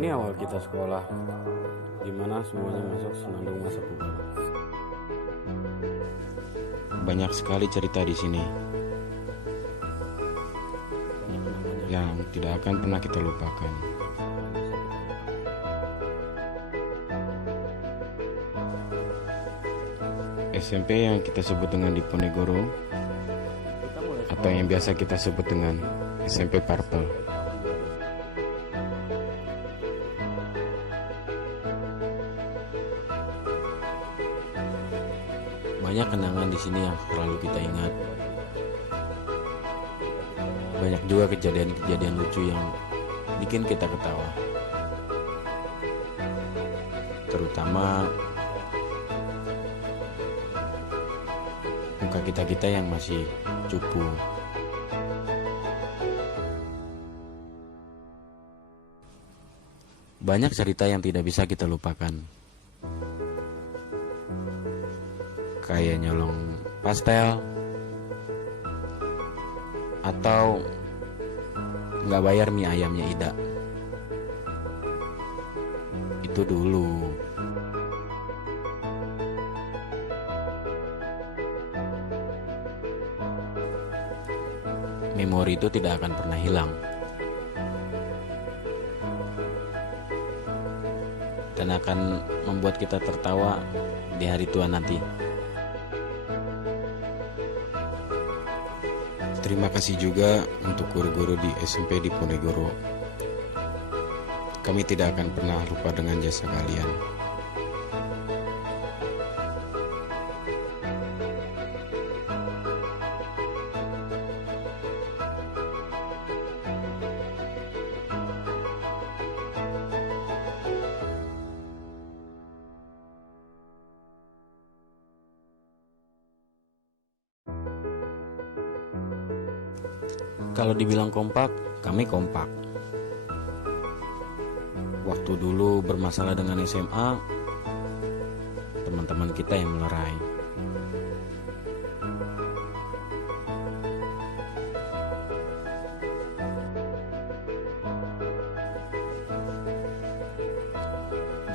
Ini awal kita sekolah, dimana semuanya masuk senandung masa purba. Banyak sekali cerita di sini yang tidak akan pernah kita lupakan. SMP yang kita sebut dengan Diponegoro, atau yang biasa kita sebut dengan SMP Purple. Banyak kenangan di sini yang selalu kita ingat. Banyak juga kejadian-kejadian lucu yang bikin kita ketawa. Terutama muka kita yang masih cupu. Banyak cerita yang tidak bisa kita lupakan. Kayak nyolong pastel, atau nggak bayar mie ayamnya Ida. Itu dulu. Memori itu tidak akan pernah hilang, dan akan membuat kita tertawa di hari tua nanti. Terima kasih juga untuk guru-guru di SMP Diponegoro. Kami tidak akan pernah lupa dengan jasa kalian. Kalau dibilang kompak, kami kompak. Waktu dulu bermasalah dengan SMA, teman-teman kita yang melerai.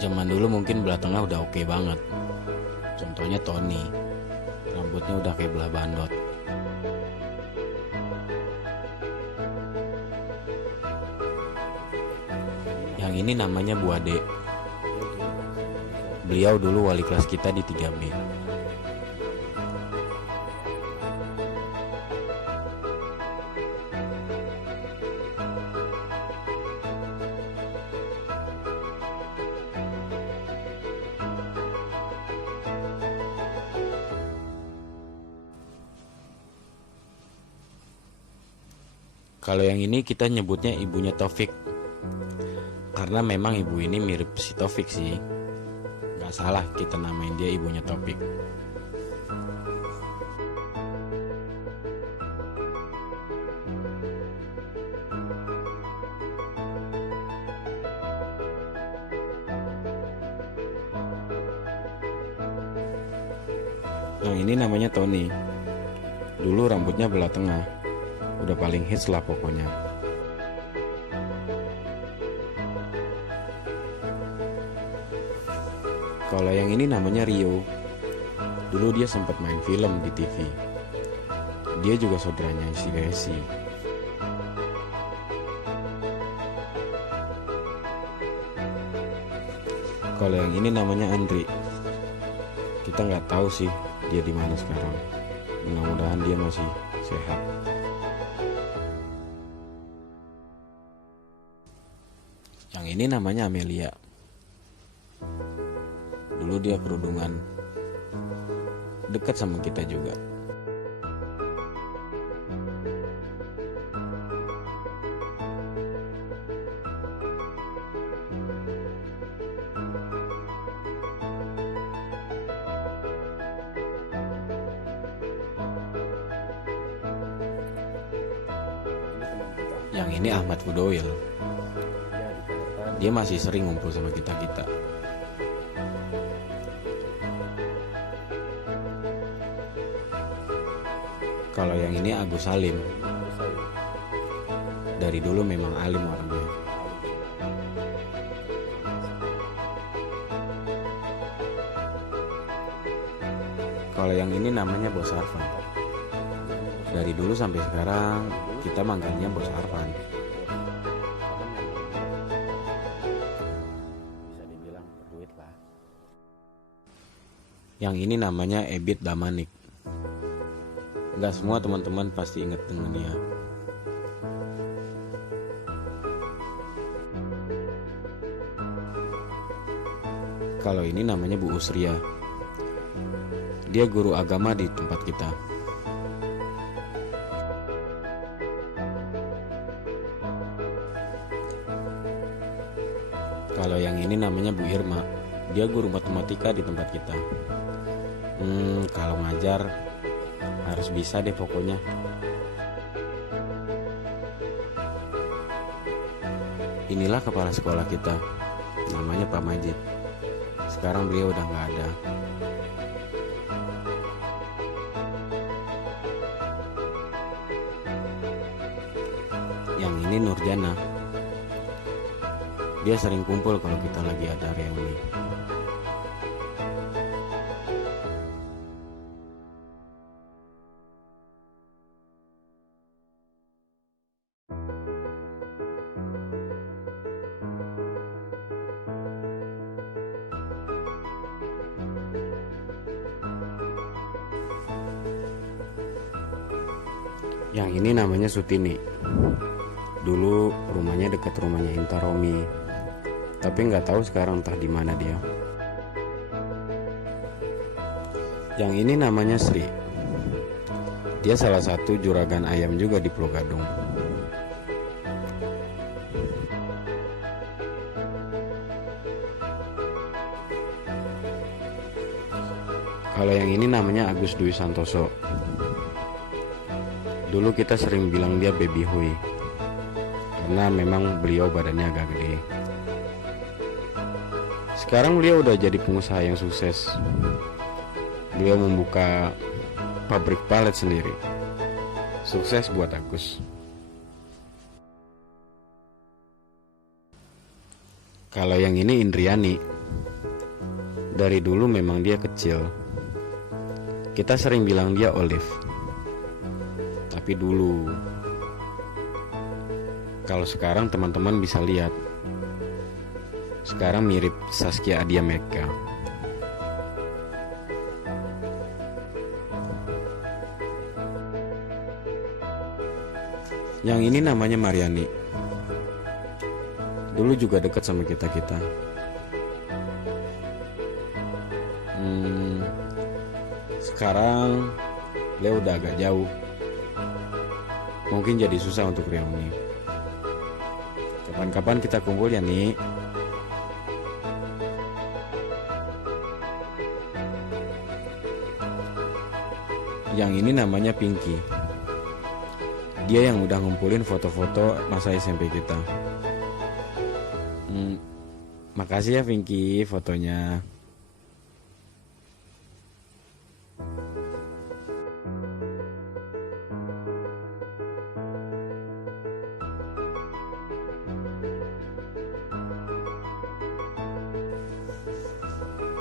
Zaman dulu mungkin belah tengah udah oke banget. Contohnya Tony, rambutnya udah kayak belah bandot. Yang ini namanya Bu Ade. Beliau dulu wali kelas kita di 3B. Kalau yang ini kita nyebutnya ibunya Taufik, karena memang ibu ini mirip si Taufik sih. Gak salah kita namain dia ibunya Taufik. Yang ini namanya Tony. Dulu rambutnya belah tengah. Udah paling hits lah pokoknya. Kalau yang ini namanya Rio. Dulu dia sempat main film di TV. Dia juga saudaranya si Desi. Kalau yang ini namanya Andri. Kita nggak tahu sih dia di mana sekarang. Mudah-mudahan dia masih sehat. Yang ini namanya Amelia. Dulu dia kerudungan, dekat sama kita juga. Yang ini Ahmad Fudoil. Dia masih sering ngumpul sama kita-kita. Kalau yang ini Agus Salim. Dari dulu memang alim orangnya. Kalau yang ini namanya Bos Arfan. Dari dulu sampai sekarang kita manggilnya Bos Arfan. Bisa dibilang berduit lah. Yang ini namanya Ebit Damanik. Nggak semua teman-teman pasti ingat dengan dia. Kalau ini namanya Bu Usria. Dia guru agama di tempat kita. Kalau yang ini namanya Bu Irma. Dia guru matematika di tempat kita. Kalau ngajar harus bisa deh pokoknya. Inilah kepala sekolah kita. Namanya Pak Majid. Sekarang beliau udah nggak ada. Yang ini Nurjana. Dia sering kumpul kalau kita lagi ada reuni. Yang ini namanya Sutini. Dulu rumahnya dekat rumahnya Inta Romi, tapi nggak tahu sekarang entah di mana dia. Yang ini namanya Sri. Dia salah satu juragan ayam juga di Pulau Gadung. Kalau yang ini namanya Agus Dwi Santoso. Dulu kita sering bilang dia Baby Hui, karena memang beliau badannya agak gede. Sekarang beliau udah jadi pengusaha yang sukses. Beliau membuka pabrik palet sendiri. Sukses buat Agus. Kalau yang ini Indriani. Dari dulu memang dia kecil. Kita sering bilang dia Olive. Tapi dulu. Kalau sekarang teman-teman bisa lihat. Sekarang mirip Saskia Adia Meka. Yang ini namanya Mariani. Dulu juga dekat sama kita-kita. Sekarang dia udah agak jauh. Mungkin jadi susah untuk reuni. Kapan-kapan kita kumpul ya nih. Yang ini namanya Pinky. Dia yang udah ngumpulin foto-foto masa SMP kita. Makasih ya Pinky fotonya.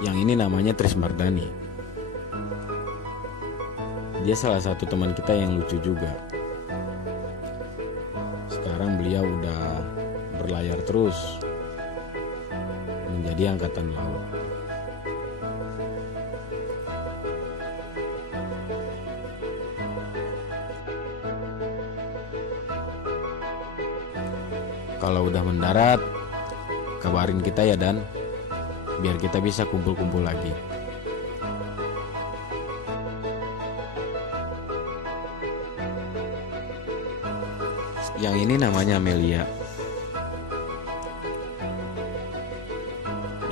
Yang ini namanya Tris Mardani. Dia salah satu teman kita yang lucu juga. Sekarang beliau udah berlayar terus menjadi angkatan laut. Kalau udah mendarat, kabarin kita ya Dan, biar kita bisa kumpul-kumpul lagi. Yang ini namanya Amelia.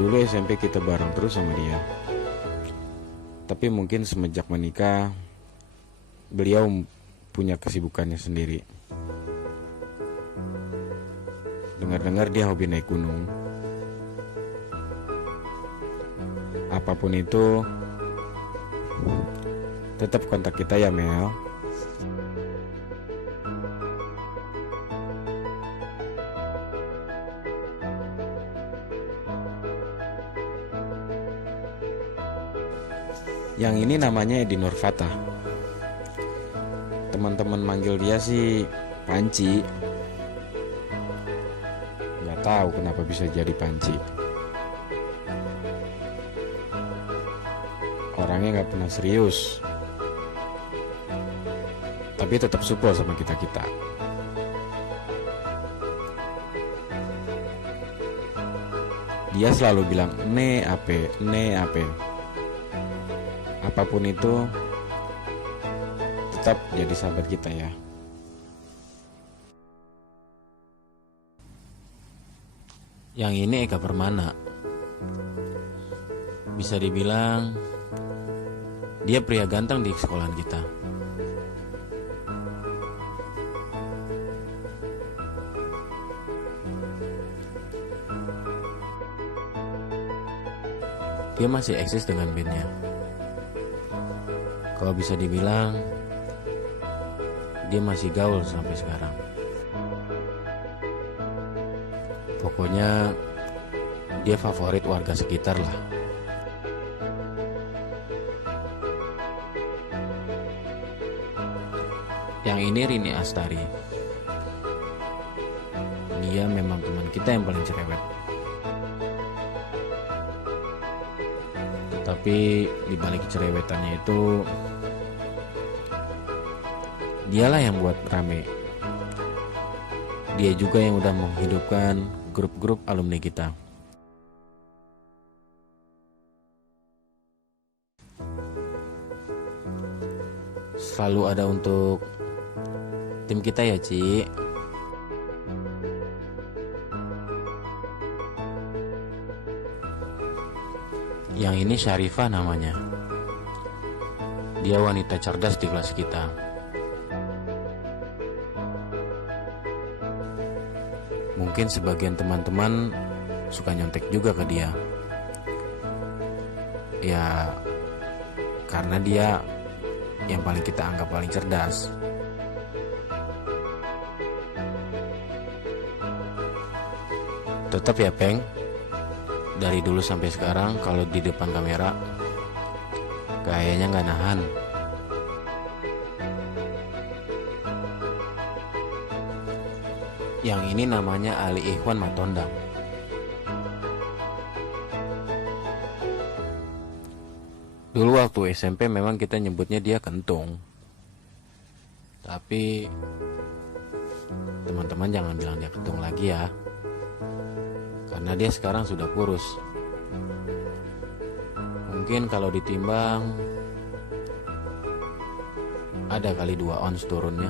Dulu SMP kita bareng terus sama dia. Tapi mungkin semenjak menikah, beliau punya kesibukannya sendiri. Dengar-dengar dia hobi naik gunung. Apapun itu, tetap kontak kita ya Mel. Yang ini namanya Edi Nurfatah. Teman-teman manggil dia sih Panci. Nggak tahu kenapa bisa jadi Panci. Orangnya nggak pernah serius, tapi tetap support sama kita-kita. Dia selalu bilang ne ape. Apapun itu tetap jadi sahabat kita ya. Yang ini Eka Permana. Bisa dibilang dia pria ganteng di sekolahan kita. Dia masih eksis dengan bandnya. Kalau bisa dibilang dia masih gaul sampai sekarang. Pokoknya dia favorit warga sekitar lah. Yang ini Rini Astari. Dia memang teman kita yang paling cerewet. Tapi di balik cerewetannya itu, dialah yang buat rame. Dia juga yang udah menghidupkan grup-grup alumni kita. Selalu ada untuk tim kita ya, Ci. Yang ini Syarifah namanya. Dia wanita cerdas di kelas kita. Mungkin sebagian teman-teman suka nyontek juga ke dia. Ya, karena dia yang paling kita anggap paling cerdas. Tetap ya, Peng. Dari dulu sampai sekarang kalau di depan kamera kayaknya nggak nahan. Yang ini namanya Ali Ikhwan Matondang. Dulu waktu SMP memang kita nyebutnya dia kentung. Tapi teman-teman jangan bilang dia kentung lagi ya. Karena dia sekarang sudah kurus. Mungkin kalau ditimbang ada kali 2 ons turunnya.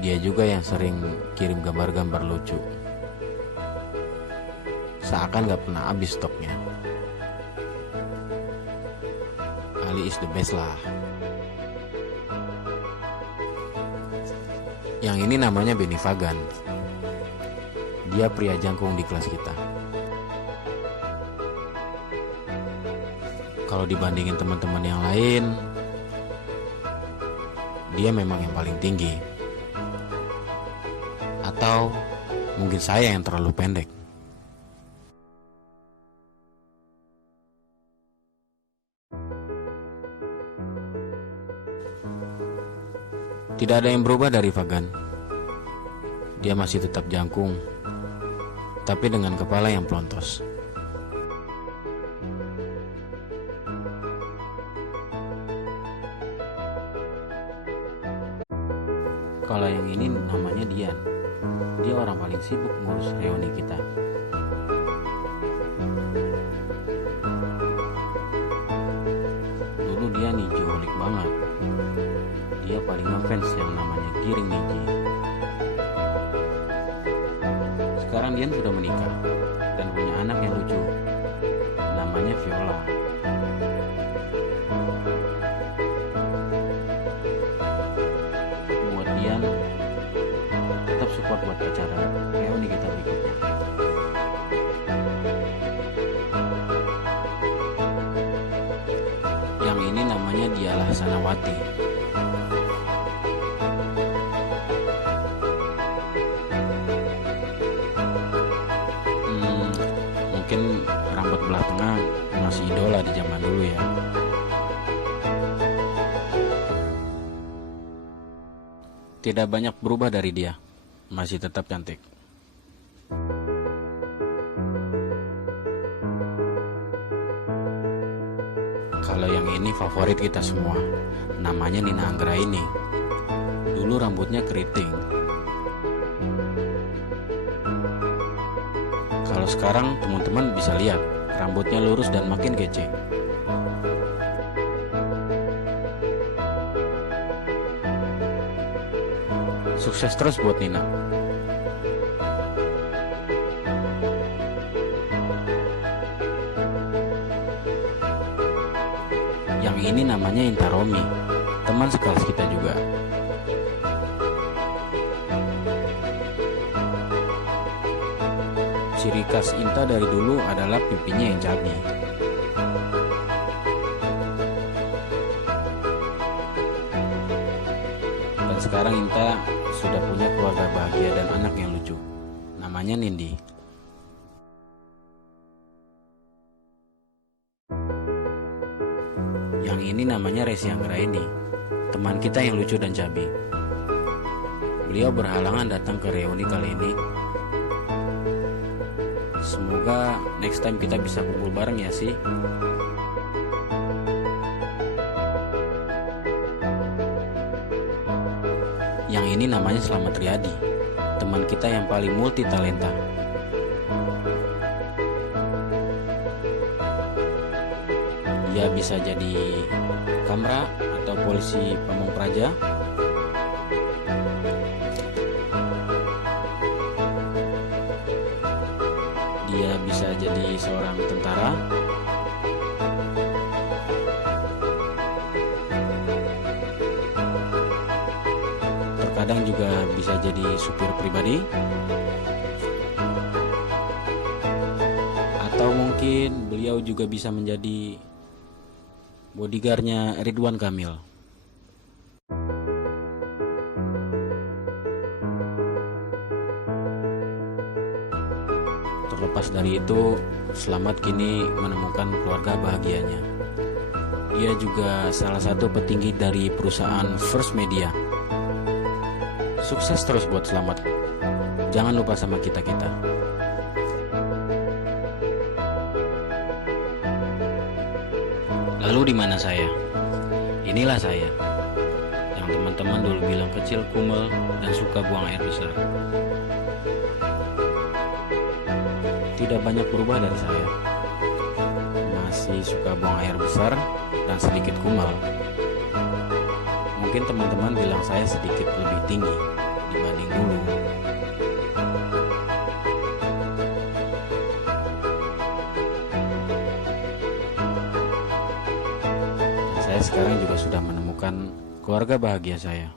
Dia juga yang sering kirim gambar-gambar lucu. Seakan gak pernah habis stoknya. Ali is the best lah. Yang ini namanya Benny Fagan. Dia pria jangkung di kelas kita. Kalau dibandingin teman-teman yang lain, dia memang yang paling tinggi. Atau mungkin saya yang terlalu pendek. Tidak ada yang berubah dari Fagan. Dia masih tetap jangkung, tapi dengan kepala yang pelontos. Kalau yang ini namanya Dian. Dia orang paling sibuk ngurus reuni kita. Dulu dia nijoholik banget. Dia paling ngefans yang namanya Giring Niji. Sekarang Dian sudah menikah dan punya anak yang lucu. Namanya Viola. Buat Dian, tetap support buat acara reuni kita berikutnya. Yang ini namanya Dialah Sanawati. idola di zaman dulu ya. Tidak banyak berubah dari dia, masih tetap cantik. Kalau yang ini favorit kita semua, namanya Nina Anggraini. Dulu rambutnya keriting. Kalau sekarang teman-teman bisa lihat, rambutnya lurus dan makin kece. Sukses terus buat Nina. Yang ini namanya Inta Romi, teman sekelas kita juga. Ciri khas Inta dari dulu adalah pipinya yang cabi. Dan sekarang Inta sudah punya keluarga bahagia dan anak yang lucu. Namanya Nindi. Yang ini namanya Resi Anggraini, teman kita yang lucu dan cabi. Beliau berhalangan datang ke reuni kali ini. Semoga next time kita bisa kumpul bareng ya sih. Yang ini namanya Slamet Riyadi, teman kita yang paling multi talenta. Dia bisa jadi kamera atau polisi Pamong Praja. Dia bisa jadi seorang tentara. Terkadang juga bisa jadi supir pribadi. Atau mungkin beliau juga bisa menjadi bodyguardnya Ridwan Kamil. Terlepas dari itu, Slamet kini menemukan keluarga bahagianya. Dia juga salah satu petinggi dari perusahaan First Media. Sukses terus buat Slamet. Jangan lupa sama kita-kita. Lalu di mana saya? Inilah saya, yang teman-teman dulu bilang kecil, kumel, dan suka buang air besar. Tidak banyak berubah dari saya. Masih suka buang air besar dan sedikit kumel. Mungkin teman-teman bilang saya sedikit lebih tinggi dibanding dulu. Saya sekarang juga sudah menemukan keluarga bahagia saya.